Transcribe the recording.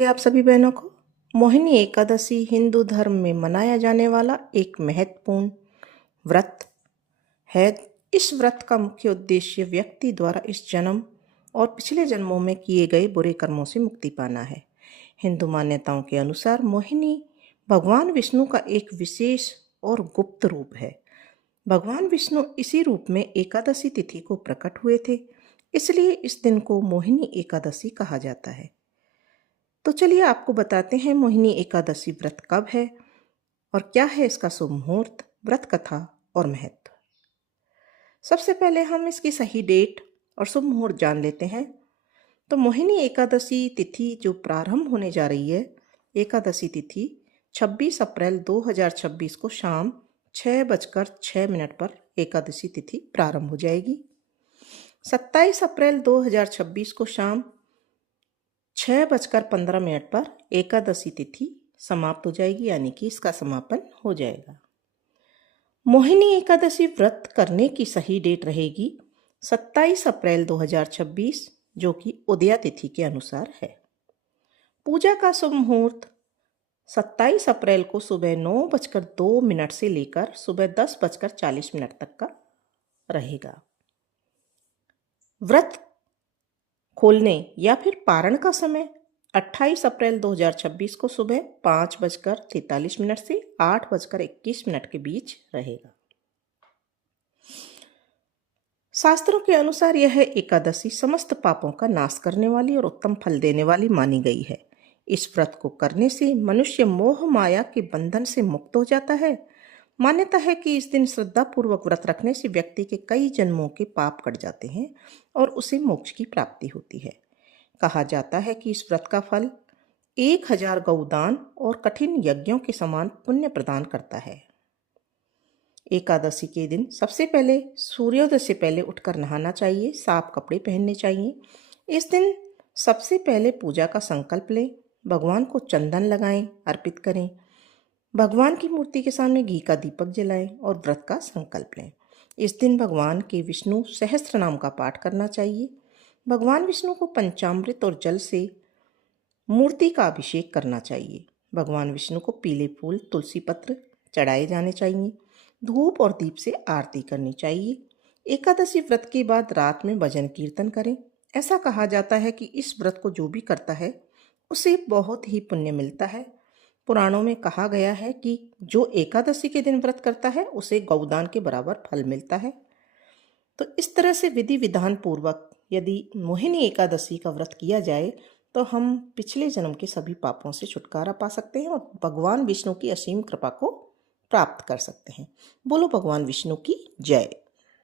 आप सभी बहनों को मोहिनी एकादशी हिंदू धर्म में मनाया जाने वाला एक महत्वपूर्ण व्रत है। इस व्रत का मुख्य उद्देश्य व्यक्ति द्वारा इस जन्म और पिछले जन्मों में किए गए बुरे कर्मों से मुक्ति पाना है। हिंदू मान्यताओं के अनुसार मोहिनी भगवान विष्णु का एक विशेष और गुप्त रूप है। भगवान विष्णु इसी रूप में एकादशी तिथि को प्रकट हुए थे, इसलिए इस दिन को मोहिनी एकादशी कहा जाता है। तो चलिए आपको बताते हैं मोहिनी एकादशी व्रत कब है और क्या है इसका शुभ मुहूर्त, व्रत कथा और महत्व। सबसे पहले हम इसकी सही डेट और शुभ मुहूर्त जान लेते हैं। तो मोहिनी एकादशी तिथि जो प्रारंभ होने जा रही है, एकादशी तिथि 26 अप्रैल 2026 को शाम 6:06 पर एकादशी तिथि प्रारंभ हो जाएगी। 27 अप्रैल 2026 को शाम 6:15 पर एकादशी तिथि समाप्त हो जाएगी, यानी कि इसका समापन हो जाएगा। मोहिनी एकादशी व्रत करने की सही डेट रहेगी 27 अप्रैल 2026, जो कि उदया तिथि के अनुसार है। पूजा का शुभ मुहूर्त 27 अप्रैल को सुबह 9:02 से लेकर सुबह 10:40 तक का रहेगा। व्रत खोलने या फिर पारण का समय 28 अप्रैल 2026 को सुबह 5:43 से 8:21 के बीच रहेगा। शास्त्रों के अनुसार यह एकादशी समस्त पापों का नाश करने वाली और उत्तम फल देने वाली मानी गई है। इस व्रत को करने से मनुष्य मोह माया के बंधन से मुक्त हो जाता है। मान्यता है कि इस दिन श्रद्धा पूर्वक व्रत रखने से व्यक्ति के कई जन्मों के पाप कट जाते हैं और उसे मोक्ष की प्राप्ति होती है। कहा जाता है कि इस व्रत का फल 1000 गौदान और कठिन यज्ञों के समान पुण्य प्रदान करता है। एकादशी के दिन सबसे पहले सूर्योदय से पहले उठकर नहाना चाहिए, साफ कपड़े पहनने चाहिए। इस दिन सबसे पहले पूजा का संकल्प लें, भगवान को चंदन लगाएं, अर्पित करें, भगवान की मूर्ति के सामने घी का दीपक जलाएं और व्रत का संकल्प लें। इस दिन भगवान के विष्णु सहस्त्र नाम का पाठ करना चाहिए। भगवान विष्णु को पंचामृत और जल से मूर्ति का अभिषेक करना चाहिए। भगवान विष्णु को पीले फूल, तुलसी पत्र चढ़ाए जाने चाहिए। धूप और दीप से आरती करनी चाहिए। एकादशी व्रत के बाद रात में भजन कीर्तन करें। ऐसा कहा जाता है कि इस व्रत को जो भी करता है उसे बहुत ही पुण्य मिलता है। पुराणों में कहा गया है कि जो एकादशी के दिन व्रत करता है उसे गौदान के बराबर फल मिलता है। तो इस तरह से विधि विधान पूर्वक यदि मोहिनी एकादशी का व्रत किया जाए तो हम पिछले जन्म के सभी पापों से छुटकारा पा सकते हैं और भगवान विष्णु की असीम कृपा को प्राप्त कर सकते हैं। बोलो भगवान विष्णु की जय।